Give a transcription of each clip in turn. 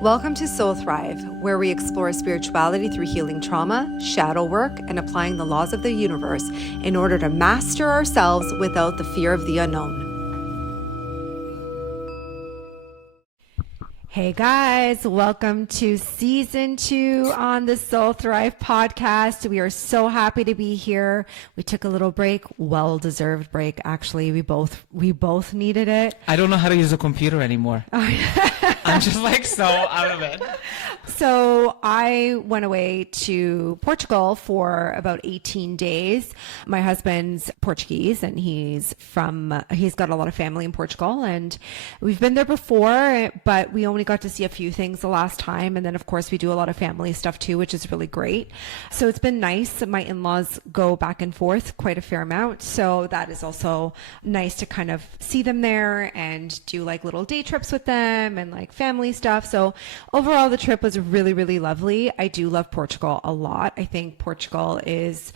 Welcome to Soul Thrive, where we explore spirituality through healing trauma, shadow work, and applying the laws of the universe in order to master ourselves without the fear of the unknown. Hey guys, welcome to season 2 on the Soul Thrive podcast. We are so happy to be here. We took a little break, well-deserved break. Actually, we both needed it. I don't know how to use a computer anymore. I'm just like so out of it. So I went away to Portugal for about 18 days. My husband's Portuguese and he's got a lot of family in Portugal, and we've been there before, but we only got to see a few things the last time. And then of course we do a lot of family stuff too, which is really great. So it's been nice. My in-laws go back and forth quite a fair amount. So that is also nice to kind of see them there and do like little day trips with them and like family stuff. So overall the trip was really, really lovely. I do love Portugal a lot. I think Portugal is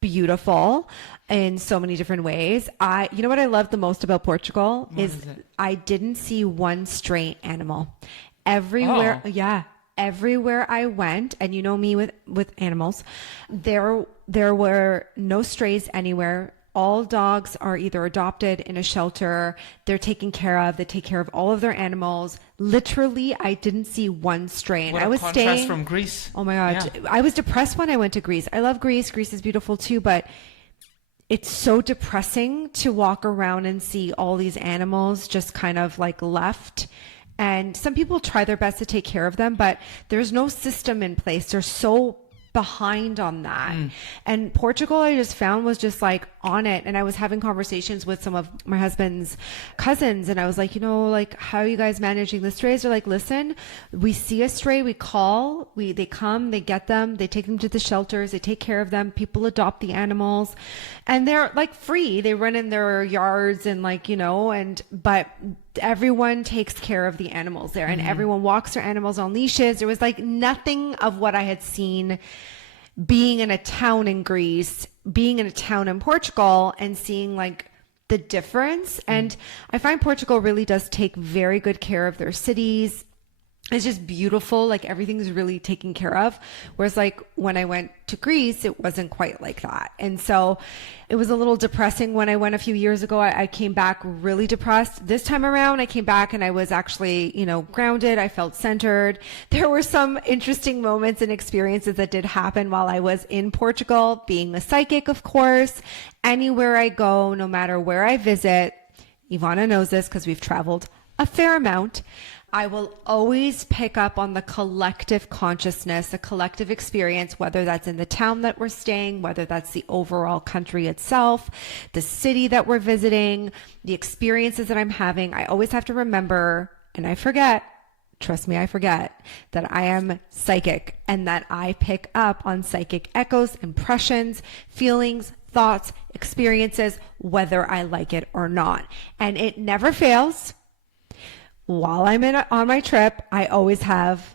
beautiful in so many different ways. You know what I love the most about Portugal is I didn't see one stray animal. Everywhere, everywhere I went, and you know me with animals, there were no strays anywhere. All dogs are either adopted in a shelter, they're taken care of, they take care of all of their animals. Literally, I didn't see one stray. And what I was contrast staying from Greece. Oh my God. Yeah. I was depressed when I went to Greece. I love Greece. Greece is beautiful too, but it's so depressing to walk around and see all these animals just kind of like left. And some people try their best to take care of them, but there's no system in place. They're so behind on that. And Portugal, I just found, was just like on it. And I was having conversations with some of my husband's cousins, and I was like, like, how are you guys managing the strays? They're like, listen, we see a stray, we call, they come, they get them, they take them to the shelters, they take care of them, people adopt the animals, and they're like free. They run in their yards and like, but everyone takes care of the animals there, and everyone walks their animals on leashes. There was like nothing of what I had seen being in a town in Greece, being in a town in Portugal, and seeing like the difference. And I find Portugal really does take very good care of their cities. It's just beautiful. Like everything's really taken care of. Whereas like when I went to Greece, it wasn't quite like that. And so it was a little depressing when I went a few years ago. I came back really depressed. This time around, I came back and I was actually, grounded. I felt centered. There were some interesting moments and experiences that did happen while I was in Portugal, being a psychic, of course. Anywhere I go, no matter where I visit, Ivana knows this because we've traveled a fair amount, I will always pick up on the collective consciousness, the collective experience, whether that's in the town that we're staying, whether that's the overall country itself, the city that we're visiting, the experiences that I'm having. I always have to remember, and I forget, trust me, I forget, that I am psychic and that I pick up on psychic echoes, impressions, feelings, thoughts, experiences, whether I like it or not. And it never fails. While I'm on my trip, I always have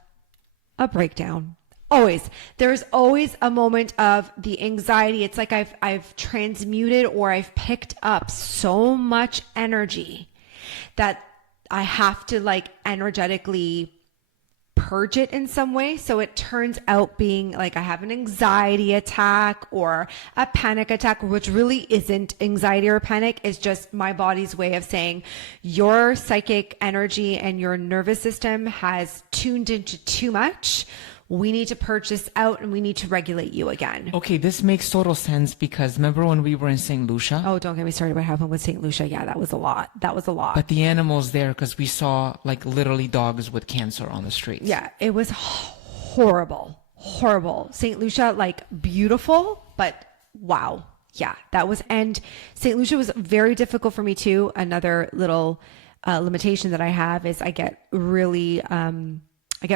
a breakdown. Always. There's always a moment of the anxiety. It's like I've transmuted, or I've picked up so much energy that I have to like energetically purge it in some way. So it turns out being like I have an anxiety attack or a panic attack, which really isn't anxiety or panic. It's just my body's way of saying your psychic energy and your nervous system has tuned into too much. We need to purge this out and we need to regulate you again. Okay, this makes total sense because remember when we were in St. Lucia? Oh, don't get me started what happened with St. Lucia. Yeah, that was a lot. But the animals there, because we saw like literally dogs with cancer on the streets. Yeah, it was horrible. St. Lucia, like beautiful, but wow. Yeah, that was, and St. Lucia was very difficult for me too. Another little limitation that I have is I get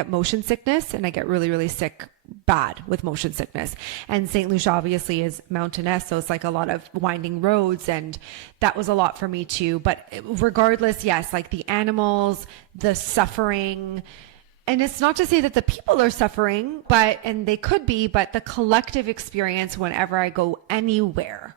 motion sickness, and I get really, really sick bad with motion sickness. And St. Lucia obviously is mountainous, so it's like a lot of winding roads, and that was a lot for me too. But regardless, yes, like the animals, the suffering, and it's not to say that the people are suffering, and they could be, but the collective experience whenever I go anywhere,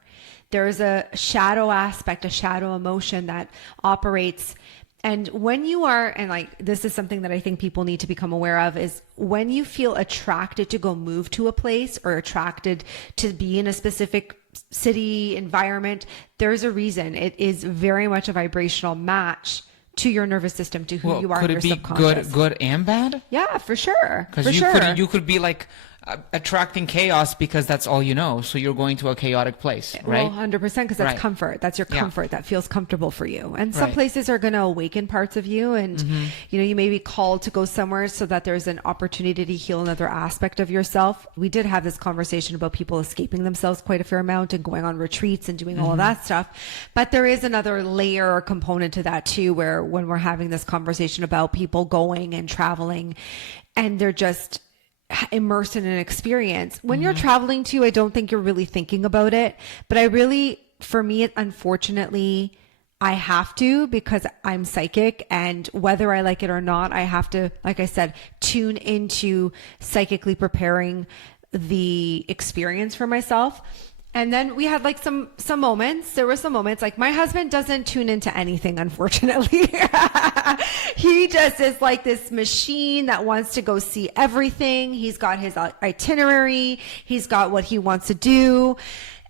there's a shadow aspect, a shadow emotion that operates And when you are, and like, this is something that I think people need to become aware of, is when you feel attracted to go move to a place or attracted to be in a specific city environment, there's a reason. It is very much a vibrational match to your nervous system, to who you are in your subconscious. Could it be good and bad? Yeah, for sure. Because you could be like attracting chaos because that's all you know. So you're going to a chaotic place, right? Well, 100%, because that's comfort. That's your comfort. That feels comfortable for you. And some places are going to awaken parts of you. And, you know, you may be called to go somewhere so that there's an opportunity to heal another aspect of yourself. We did have this conversation about people escaping themselves quite a fair amount and going on retreats and doing all of that stuff. But there is another layer or component to that too, where when we're having this conversation about people going and traveling and they're just immersed in an experience. When you're traveling too, I don't think you're really thinking about it, but for me, unfortunately, I have to, because I'm psychic, and whether I like it or not, I have to, like I said, tune into psychically preparing the experience for myself. And then we had like some moments. There were some moments, like my husband doesn't tune into anything, unfortunately. He just is like this machine that wants to go see everything. He's got his itinerary. He's got what he wants to do.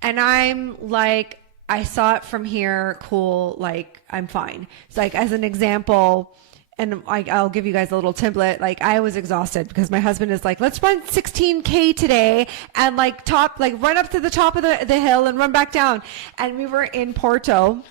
And I'm like, I saw it from here. Cool. Like, I'm fine. It's like, as an example, and I'll give you guys a little template. Like, I was exhausted because my husband is like, let's run 16K today and run up to the top of the hill and run back down. And we were in Porto.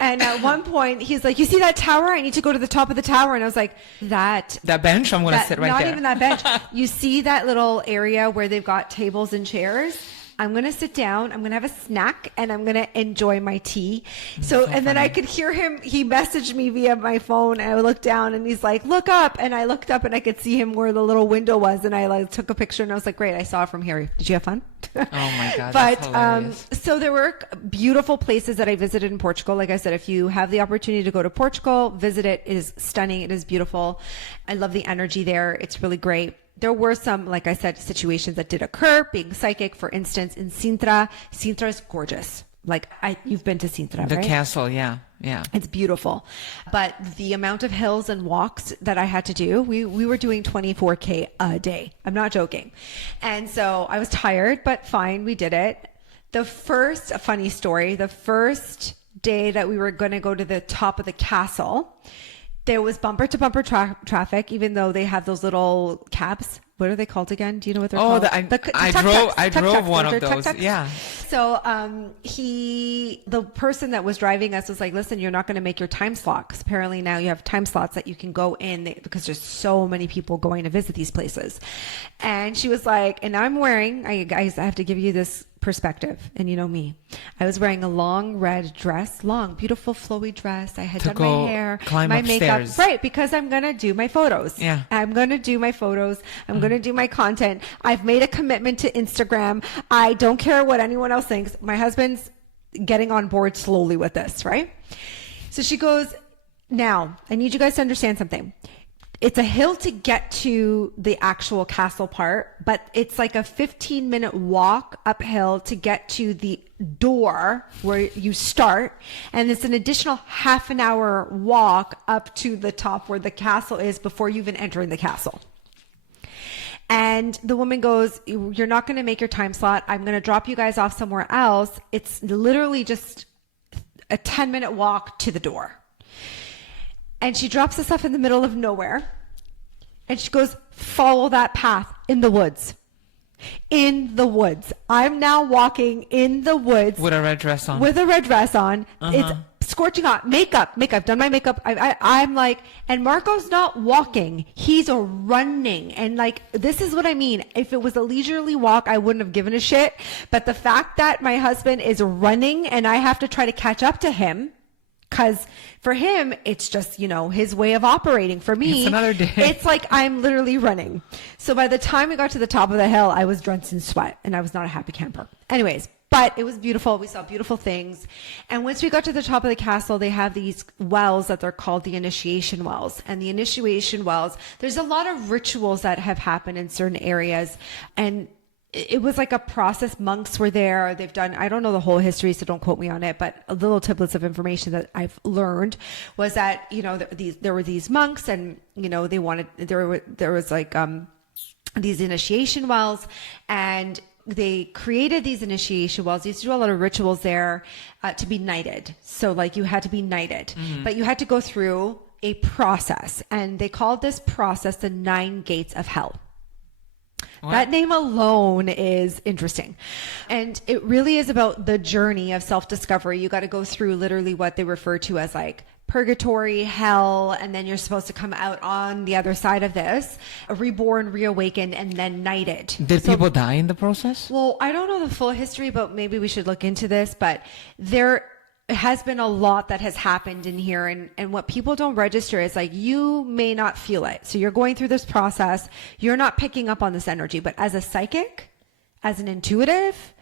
And at one point he's like, you see that tower? I need to go to the top of the tower. And I was like, that bench, I'm going to sit right not there. Not even that bench. You see that little area where they've got tables and chairs? I'm going to sit down, I'm going to have a snack, and I'm going to enjoy my tea. So and then I could hear him, he messaged me via my phone, and I looked down and he's like, look up. And I looked up and I could see him where the little window was. And I like took a picture and I was like, great, I saw it from here. Did you have fun? Oh my God. But, so there were beautiful places that I visited in Portugal. Like I said, if you have the opportunity to go to Portugal, visit it. It is stunning. It is beautiful. I love the energy there. It's really great. There were some, like I said, situations that did occur, being psychic. For instance, in Sintra. Sintra is gorgeous. Like, you've been to Sintra, right? The castle, yeah. It's beautiful. But the amount of hills and walks that I had to do, we were doing 24K a day. I'm not joking. And so I was tired, but fine, we did it. A funny story, the first day that we were going to go to the top of the castle, there was bumper to bumper traffic, even though they have those little cabs. What are they called again? Do you know what they're called? I drove one of those. Yeah. So the person that was driving us was like, listen, you're not going to make your time slot, because apparently now you have time slots that you can go in because there's so many people going to visit these places. And she was like, and I'm wearing, guys, I have to give you this perspective, and you know me, I was wearing a long red dress, beautiful flowy dress. I had done my hair, my makeup, right? Because I'm gonna do my photos. Yeah, I'm gonna do my photos. I'm gonna do my content. I've made a commitment to Instagram. I don't care what anyone else thinks. My husband's getting on board slowly with this, right? So she goes, now I need you guys to understand something. It's a hill to get to the actual castle part, but it's like a 15-minute walk uphill to get to the door where you start. And it's an additional half an hour walk up to the top where the castle is before you even enter in the castle. And the woman goes, you're not going to make your time slot. I'm going to drop you guys off somewhere else. It's literally just a 10-minute walk to the door. And she drops us off in the middle of nowhere. And she goes, follow that path in the woods. In the woods. I'm now walking in the woods. With a red dress on. It's scorching hot. Makeup. I've done my makeup. I'm like, and Marco's not walking. He's running. And like, this is what I mean. If it was a leisurely walk, I wouldn't have given a shit. But the fact that my husband is running and I have to try to catch up to him, because for him, it's just, his way of operating. For me, it's another day. It's like I'm literally running. So by the time we got to the top of the hill, I was drenched in sweat and I was not a happy camper. Anyways, but it was beautiful. We saw beautiful things. And once we got to the top of the castle, they have these wells that they're called the initiation wells. And the initiation wells, there's a lot of rituals that have happened in certain areas. And it was like a process. Monks were there. They've done, I don't know the whole history, so don't quote me on it, but little tidbits of information that I've learned was that, there were these monks, and, they wanted, there was like, these initiation wells, and they created these initiation wells. They used to do a lot of rituals there, to be knighted. So like you had to be knighted, but you had to go through a process, and they called this process the 9 gates of hell. What? That name alone is interesting. And it really is about the journey of self-discovery. You got to go through literally what they refer to as like purgatory, hell, and then you're supposed to come out on the other side of this, reborn, reawakened, and then knighted. Did people die in the process? Well, I don't know the full history, but maybe we should look into this. But there has been a lot that has happened in here, and what people don't register is like, you may not feel it. So you're going through this process, you're not picking up on this energy, but as a psychic, as an intuitive,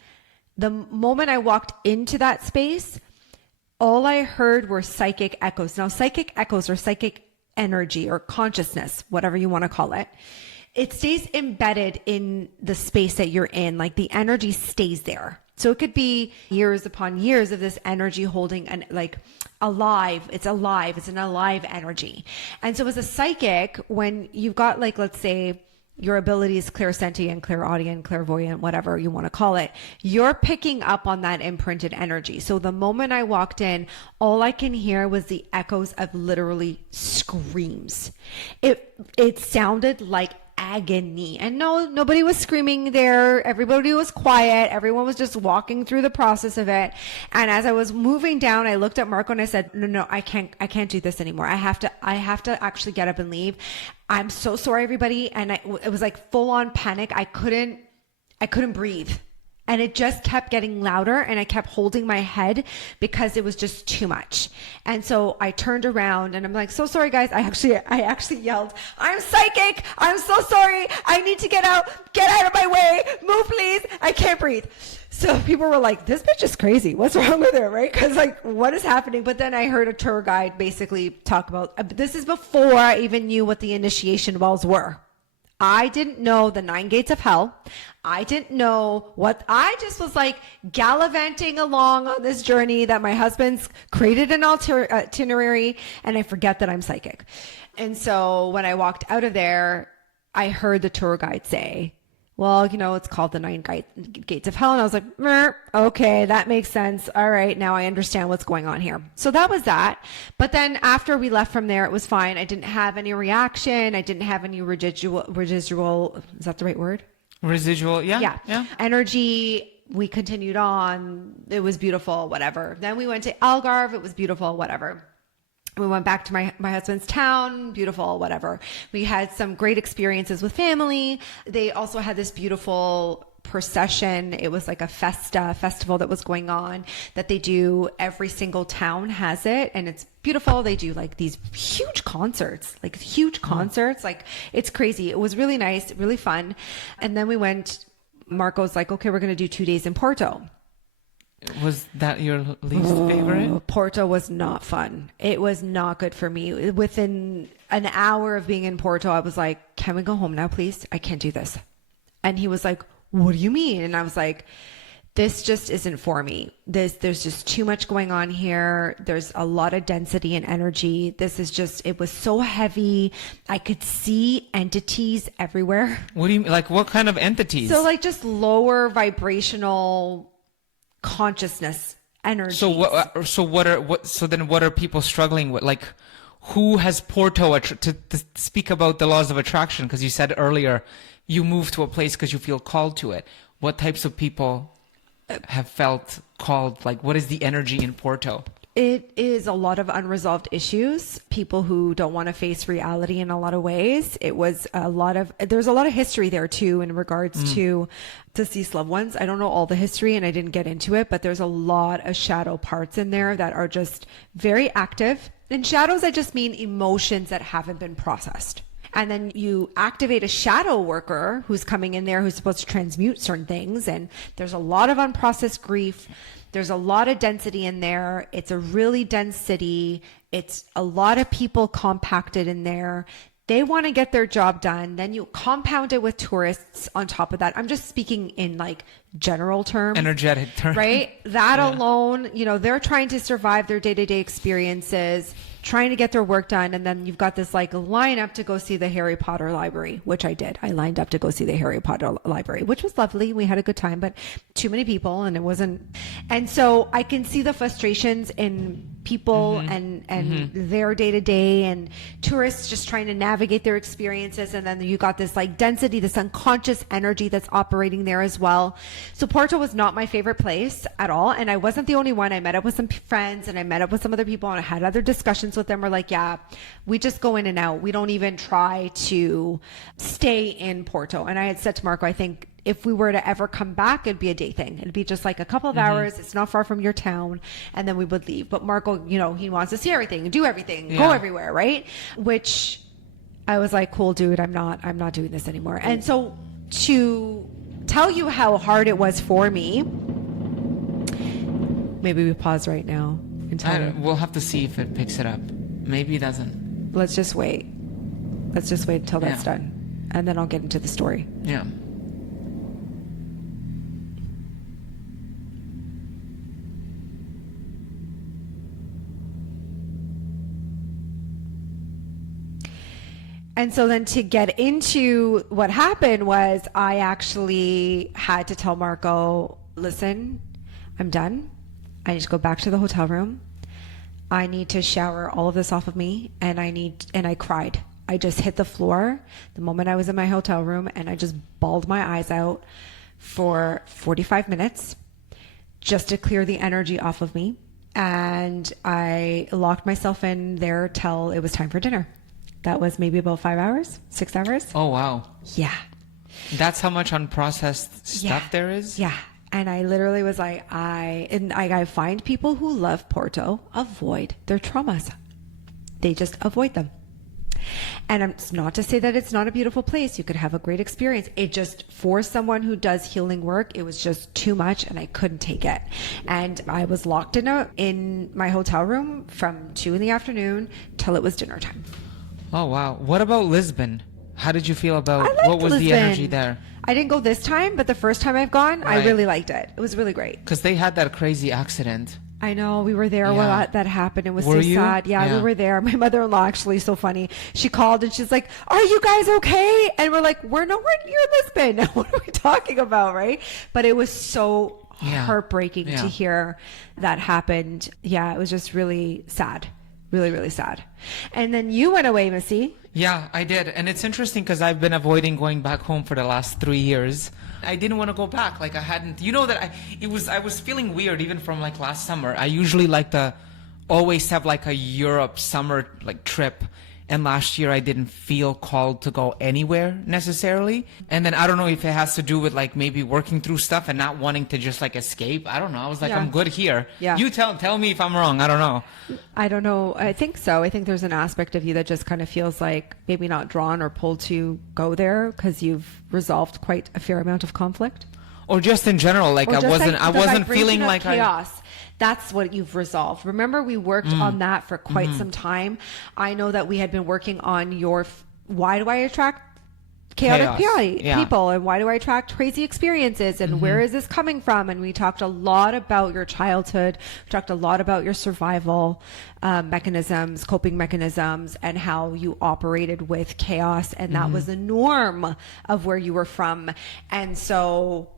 the moment I walked into that space, all I heard were psychic echoes. Now, psychic echoes or psychic energy or consciousness, whatever you want to call it, it stays embedded in the space that you're in. Like the energy stays there. So it could be years upon years of this energy holding and like alive. It's alive. It's an alive energy. And so as a psychic, when you've got like, let's say your abilities, clairsentient, clairaudient, clairvoyant, whatever you want to call it, you're picking up on that imprinted energy. So the moment I walked in, all I can hear was the echoes of literally screams. It sounded like agony. And no, nobody was screaming there. Everybody was quiet. Everyone was just walking through the process of it. And as I was moving down, I looked at Marco and I said, no, I can't do this anymore. I have to actually get up and leave. I'm so sorry, everybody. And it was like full on panic. I couldn't breathe. And it just kept getting louder, and I kept holding my head because it was just too much. And so I turned around and I'm like, so sorry guys. I actually yelled, I'm psychic. I'm so sorry. I need to get out of my way. Move, please. I can't breathe. So people were like, this bitch is crazy. What's wrong with her? Right? Cause like, what is happening? But then I heard a tour guide basically talk about, this is before I even knew what the initiation wells were. I didn't know the 9 gates of hell. I didn't know what, I just was like gallivanting along on this journey that my husband's created an itinerary, and I forget that I'm psychic. And so when I walked out of there, I heard the tour guide say, well, it's called the 9 gates of hell. And I was like, Meh, okay, that makes sense. All right, now I understand what's going on here. So that was that. But then after we left from there, it was fine. I didn't have any reaction. I didn't have any residual, is that the right word? Residual, yeah. Energy. We continued on. It was beautiful, whatever. Then we went to Algarve. It was beautiful, whatever. We went back to my husband's town, beautiful, whatever. We had some great experiences with family. They also had this beautiful procession. It was like a festival that was going on that they do. Every single town has it, and it's beautiful. They do like these huge concerts, like it's crazy. It was really nice, really fun. And then we went, Marco's like, okay, we're going to do 2 days in Porto. Was that your least favorite? Porto was not fun. It was not good for me. Within an hour of being in Porto, I was like, can we go home now, please? I can't do this. And he was like, what do you mean? And I was like, this just isn't for me. There's just too much going on here. There's a lot of density and energy. It was so heavy. I could see entities everywhere. What do you mean? Like what kind of entities? So like just lower vibrational consciousness energy. So what are people struggling with? Like, who has Porto to speak about the laws of attraction? Because you said earlier you moved to a place because you feel called to it. What types of people have felt called? Like, what is the energy in Porto? It is a lot of unresolved issues, people who don't want to face reality in a lot of ways. There's a lot of history there too in regards to deceased loved ones. I don't know all the history and I didn't get into it, but there's a lot of shadow parts in there that are just very active. And shadows, I just mean emotions that haven't been processed. And then you activate a shadow worker who's coming in there who's supposed to transmute certain things. And there's a lot of unprocessed grief. There's a lot of density in there. It's a really dense city. It's a lot of people compacted in there. They want to get their job done. Then you compound it with tourists on top of that. I'm just speaking in like general terms. Energetic term. Right? That alone, you know, they're trying to survive their day-to-day experiences, trying to get their work done. And then you've got this like lineup to go see the Harry Potter library, which I did. I lined up to go see the Harry Potter library, which was lovely. We had a good time, but too many people and it wasn't. And so I can see the frustrations in people and their day to day, and tourists just trying to navigate their experiences. And then you got this like density, this unconscious energy that's operating there as well. So Porto was not my favorite place at all. And I wasn't the only one. I met up with some friends and I met up with some other people and I had other discussions with them. We're like, yeah, we just go in and out. We don't even try to stay in Porto. And I had said to Marco, I think if we were to ever come back, it'd be a day thing. It'd be just like a couple of hours. It's not far from your town. And then we would leave. But Marco, you know, he wants to see everything and do everything, go everywhere, right? Which I was like, cool, dude, I'm not doing this anymore. And so to tell you how hard it was for me, maybe we pause right now and tell you. We'll have to see if it picks it up. Maybe it doesn't. Let's just wait. Let's just wait until that's done. And then I'll get into the story. Yeah. And so then to get into what happened was I actually had to tell Marco, listen, I'm done. I need to go back to the hotel room. I need to shower all of this off of me. And I cried. I just hit the floor the moment I was in my hotel room and I just bawled my eyes out for 45 minutes just to clear the energy off of me. And I locked myself in there till it was time for dinner. That was maybe about 5 hours, 6 hours. Oh, wow. Yeah. That's how much unprocessed stuff there is? Yeah. And I literally was like, I find people who love Porto avoid their traumas. They just avoid them. And it's not to say that it's not a beautiful place. You could have a great experience. It just, for someone who does healing work, it was just too much and I couldn't take it. And I was locked in my hotel room from 2 p.m. till it was dinner time. Oh, wow. What about Lisbon? How did you feel about, what was Lisbon. the energy there? I didn't go this time, but the first time I've gone, I really liked it. It was really great. Because they had that crazy accident. I know. We were there when that happened. It was so sad. Yeah, we were there. My mother-in-law, actually, so funny. She called and she's like, are you guys okay? And we're like, we're nowhere near Lisbon. What are we talking about, right? But it was so heartbreaking to hear that happened. Yeah, it was just really sad. Really, really sad. And then you went away, Missy. Yeah, I did. And it's interesting because I've been avoiding going back home for the last 3 years. I didn't want to go back. Like I hadn't, you know, that I was feeling weird even from like last summer. I usually like to always have like a Europe summer like trip. And last year I didn't feel called to go anywhere necessarily. And then I don't know if it has to do with like maybe working through stuff and not wanting to just like escape. I don't know. I was like, I'm good here. Yeah. You tell me if I'm wrong. I don't know. I don't know. I think so. I think there's an aspect of you that just kind of feels like maybe not drawn or pulled to go there because you've resolved quite a fair amount of conflict. Or just in general, like I wasn't feeling like chaos. That's what you've resolved. Remember, we worked on that for quite some time. I know that we had been working on your why do I attract chaotic people and why do I attract crazy experiences and where is this coming from? And we talked a lot about your childhood. We talked a lot about your survival mechanisms, coping mechanisms, and how you operated with chaos. And that was the norm of where you were from. And so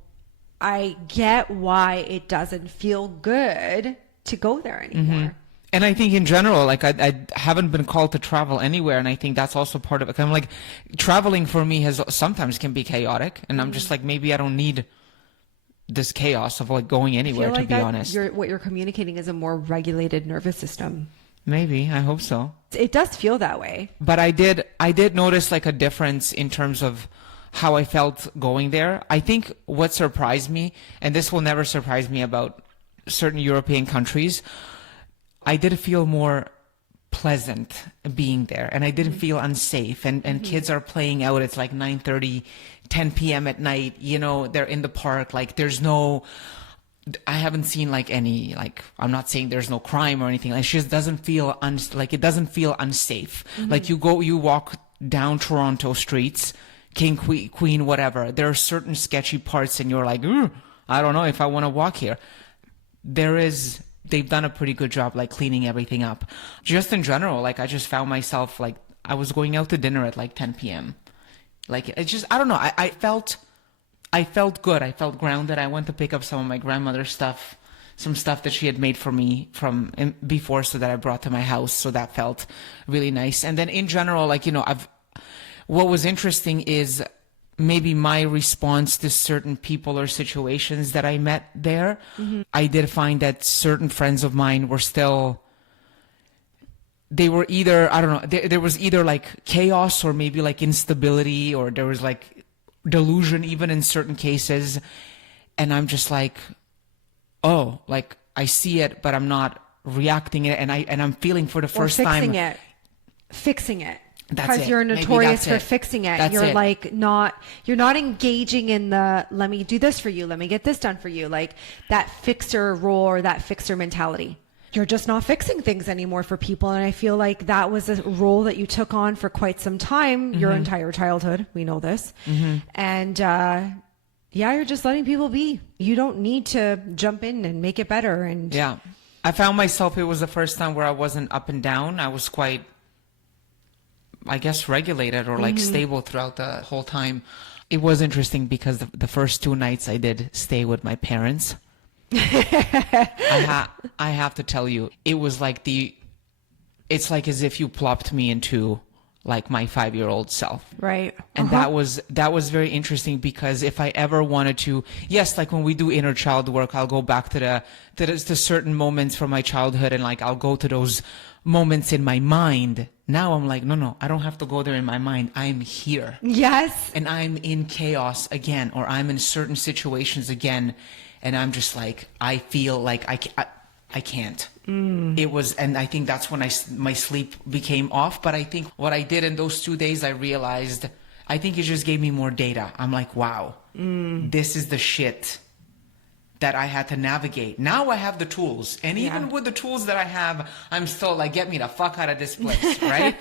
I get why it doesn't feel good to go there anymore. And I think in general, like I haven't been called to travel anywhere, and I think that's also part of it. I'm like, traveling for me sometimes can be chaotic, and I'm just like, maybe I don't need this chaos of like going anywhere, to be honest. What you're communicating is a more regulated nervous system. Maybe, I hope so. It does feel that way. But I did notice like a difference in terms of how I felt going there. I think what surprised me, and this will never surprise me about certain European countries, I did feel more pleasant being there, and I didn't feel unsafe. And kids are playing out. It's like 9:30, 10 p.m. at night. You know, they're in the park. Like there's no, I haven't seen like any, like, I'm not saying there's no crime or anything. Like, it just doesn't feel it doesn't feel unsafe. Like you walk down Toronto streets, King, Queen, whatever, there are certain sketchy parts and you're like, I don't know if I want to walk here. They've done a pretty good job like cleaning everything up. Just in general, like I just found myself like I was going out to dinner at like 10 p.m. Like it's just, I don't know. I felt good. I felt grounded. I went to pick up some of my grandmother's stuff, some stuff that she had made for me before, so that I brought to my house. So that felt really nice. And then in general, like, what was interesting is maybe my response to certain people or situations that I met there. Mm-hmm. I did find that certain friends of mine were still, they were either, I don't know, there was either like chaos or maybe like instability, or there was like delusion even in certain cases. And I'm just like, oh, like I see it, but I'm not reacting it. And I'm feeling for the first time. Fixing it. Because you're notorious for fixing it. You're not engaging in the, let me do this for you, let me get this done for you, like that fixer role or that fixer mentality. You're just not fixing things anymore for people. And I feel like that was a role that you took on for quite some time, your entire childhood. We know this. Mm-hmm. And you're just letting people be. You don't need to jump in and make it better. And yeah, I found myself, it was the first time where I wasn't up and down. I was quite, I guess, regulated or like stable throughout the whole time. It was interesting because the first 2 nights I did stay with my parents. I have to tell you, it was like it's like as if you plopped me into like my 5-year-old self. Right. And that was very interesting, because if I ever wanted to, yes, like when we do inner child work, I'll go back to certain moments from my childhood, and like I'll go to those moments in my mind. Now I'm like, no, I don't have to go there in my mind. I'm here. Yes. And I'm in chaos again, or I'm in certain situations again. And I'm just like, I feel like I can't. It was, and I think that's when my sleep became off. But I think what I did in those 2 days, I realized, I think it just gave me more data. I'm like, wow, this is the shit that I had to navigate. Now I have the tools. And even with the tools that I have, I'm still like, get me the fuck out of this place, right?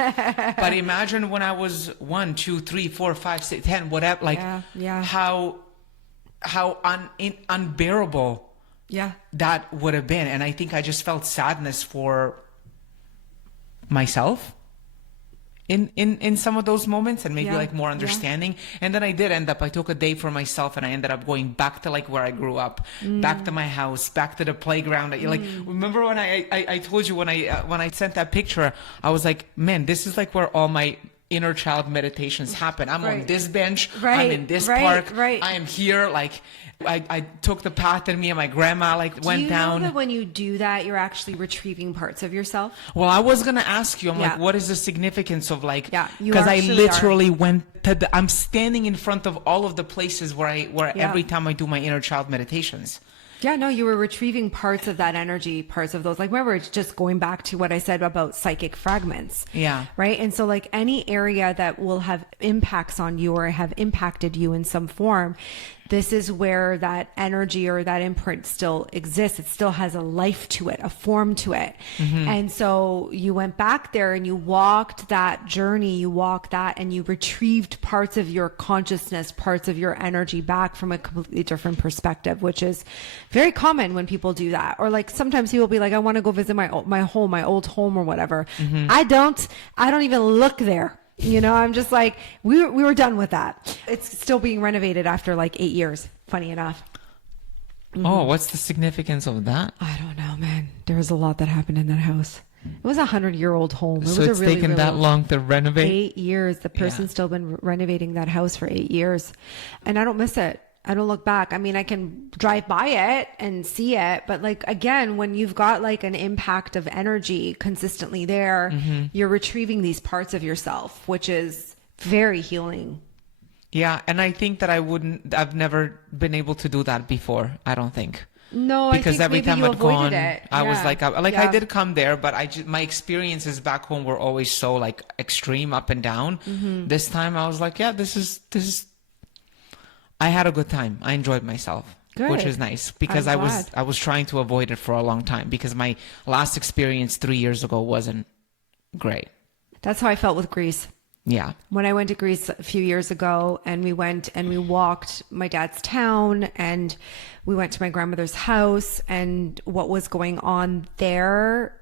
But imagine when I was 1, 2, 3, 4, 5, 6, 10, whatever, like how unbearable that would have been. And I think I just felt sadness for myself in some of those moments, and maybe like more understanding. And then I took a day for myself, and I ended up going back to like where I grew up, back to my house, back to the playground. Like, remember when I told you when I sent that picture, I was like, man, this is like where all my inner child meditations happen. I'm on this bench, I'm in this park, I am here, like I took the path that me and my grandma like went down. Do you know that when you do that, you're actually retrieving parts of yourself? Well, I was gonna ask you, I'm like, what is the significance of like, because I literally went to I'm standing in front of all of the places where every time I do my inner child meditations. Yeah, no, you were retrieving parts of that energy, parts of those. Like, remember, it's just going back to what I said about psychic fragments. Yeah. Right. And so like any area that will have impacts on you or have impacted you in some form, this is where that energy or that imprint still exists. It still has a life to it, a form to it. And so you went back there and you walked that journey, and you retrieved parts of your consciousness, parts of your energy back from a completely different perspective, which is very common when people do that. Or like sometimes people be like, I want to go visit my old home or whatever. I don't even look there. I'm just like, we were done with that. It's still being renovated after like 8 years, funny enough. Oh, what's the significance of that? I don't know, man. There was a lot that happened in that house. It was 100-year-old home. So it's taken that long to renovate? 8 years. The person's still been renovating that house for 8 years. And I don't miss it. I don't look back. I mean, I can drive by it and see it, but like, again, when you've got like an impact of energy consistently there, you're retrieving these parts of yourself, which is very healing. Yeah. And I think that I've never been able to do that before. I don't think. No, because every time I'd gone, I was like, I did come there, but my experiences back home were always so like extreme up and down. This time I was like, yeah, this is, I had a good time. I enjoyed myself, which is nice, because I was trying to avoid it for a long time, because my last experience 3 years ago wasn't great. That's how I felt with Greece. Yeah. When I went to Greece a few years ago, and we went and we walked my dad's town, and we went to my grandmother's house, and what was going on there,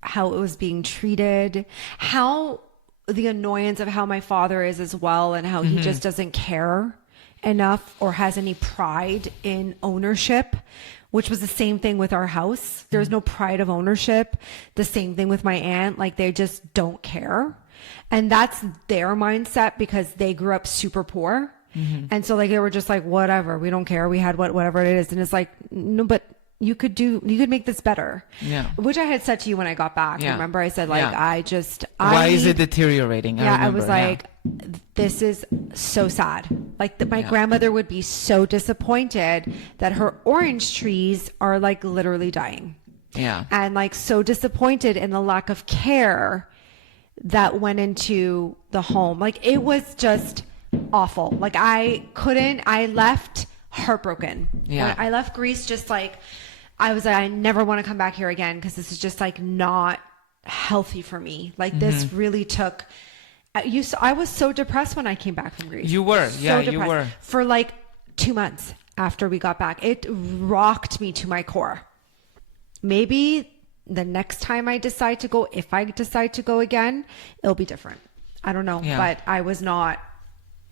how it was being treated, how the annoyance of how my father is as well, and how he just doesn't care enough or has any pride in ownership, which was the same thing with our house. There's no pride of ownership. The same thing with my aunt. Like, they just don't care. And that's their mindset because they grew up super poor. And so like, they were just like, whatever, we don't care. We had whatever it is. And it's like, no, but you could make this better. Yeah. Which I had said to you when I got back. Yeah. Remember, I said like, Yeah. Why is it deteriorating? I was like, this is so sad. Like my grandmother would be so disappointed that her orange trees are like literally dying. Yeah. And like so disappointed in the lack of care that went into the home. Like, it was just awful. Like, I left heartbroken. Yeah. I left Greece just like, I was like, I never want to come back here again because this is just like not healthy for me. Like, this really took, I was so depressed when I came back from Greece. You were. Yeah, So you were. For like 2 months after we got back. It rocked me to my core. Maybe the next time I decide to go, if I decide to go again, it'll be different. I don't know. Yeah. But I was not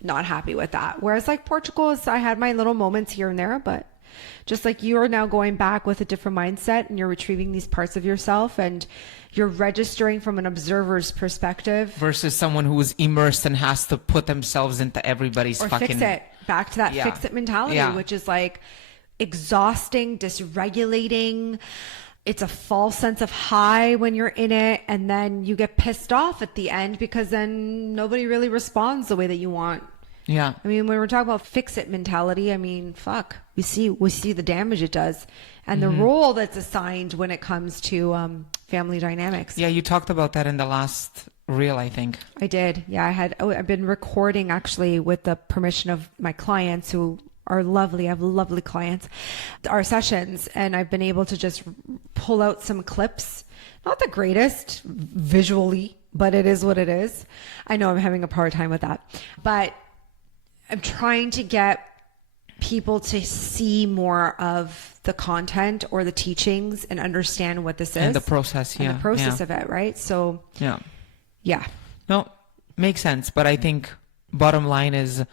happy with that. Whereas like Portugal, I had my little moments here and there, but just like you are now going back with a different mindset, and you're retrieving these parts of yourself, and you're registering from an observer's perspective. Versus someone who is immersed and has to put themselves into everybody's Or fucking... fix it. Back to that fix it mentality, which is like exhausting, dysregulating. It's a false sense of high when you're in it, and then you get pissed off at the end because then nobody really responds the way that you want. Yeah. I mean, when we're talking about fix it mentality, I mean, fuck, we see the damage it does, and the role that's assigned when it comes to family dynamics. Yeah, you talked about that in the last reel, I think. I did. Yeah, I've been recording actually with the permission of my clients who are lovely. I have lovely clients, our sessions, and I've been able to just pull out some clips. Not the greatest visually, but it is what it is. I know I'm having a hard time with that, but I'm trying to get people to see more of the content or the teachings and understand what this is. And the process, and the process of it, right? So, yeah. No, makes sense. But I think bottom line is,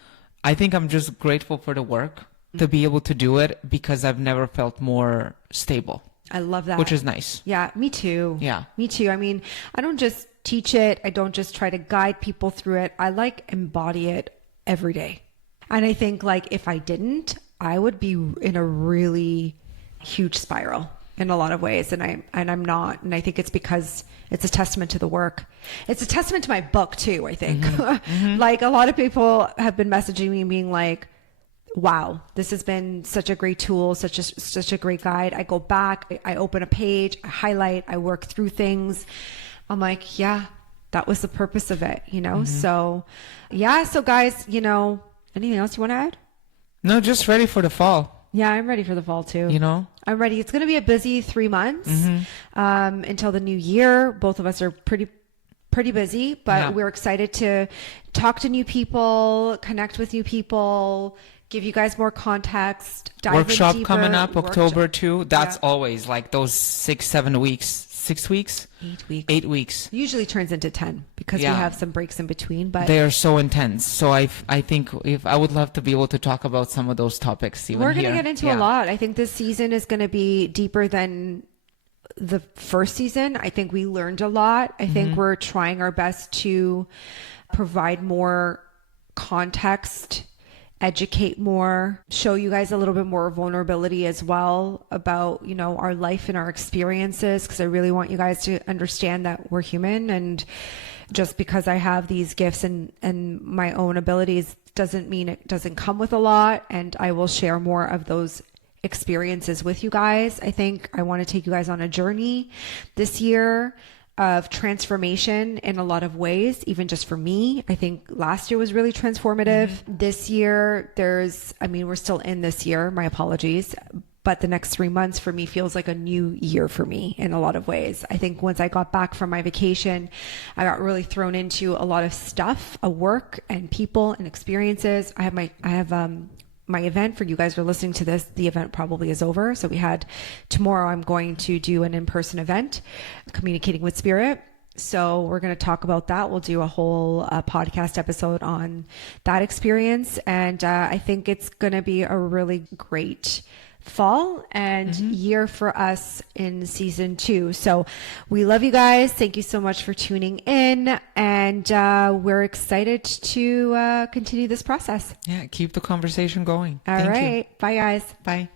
I think I'm just grateful for the work to be able to do it because I've never felt more stable. I love that. Which is nice. Yeah, me too. Yeah. Me too. I mean, I don't just teach it. I don't just try to guide people through it. I like embody it every day. And I think like if I didn't, I would be in a really huge spiral in a lot of ways. And I'm not. And I think it's because it's a testament to the work. It's a testament to my book too, I think. Like a lot of people have been messaging me being like, wow, this has been such a great tool, such a great guide. I go back, I open a page, I highlight, I work through things. I'm like, yeah, that was the purpose of it, you know? So yeah. So guys, you know, anything else you want to add? No, just ready for the fall. Yeah, I'm ready for the fall too. You know? I'm ready. It's going to be a busy 3 months until the new year. Both of us are pretty busy, but we're excited to talk to new people, connect with new people, give you guys more context, dive Workshop in deeper. Coming up October too. That's always like those 6-7 weeks. 6 weeks? 8 weeks. 8 weeks. Usually turns into 10 because we have some breaks in between, but they are so intense. So I think if I would love to be able to talk about some of those topics even we're going to here. get into a lot. I think this season is going to be deeper than the first season. I think we learned a lot. I think we're trying our best to provide more context, educate more, show you guys a little bit more vulnerability as well about, you know, our life and our experiences. Cause I really want you guys to understand that we're human, and just because I have these gifts and my own abilities doesn't mean it doesn't come with a lot. And I will share more of those experiences with you guys. I think I want to take you guys on a journey this year of transformation in a lot of ways, even just for me. I think last year was really transformative. This year, we're still in this year, my apologies, but the next 3 months for me feels like a new year for me in a lot of ways. I think once I got back from my vacation, I got really thrown into a lot of stuff, work and people and experiences. I have my event. For you guys who are listening to this, the event probably is over. So tomorrow I'm going to do an in-person event, Communicating with Spirit. So we're going to talk about that. We'll do a whole podcast episode on that experience. And I think it's going to be a really great fall and year for us in season 2. So we love you guys. Thank you so much for tuning in. And we're excited to continue this process. Yeah, keep the conversation going. All right. Bye, guys. Bye.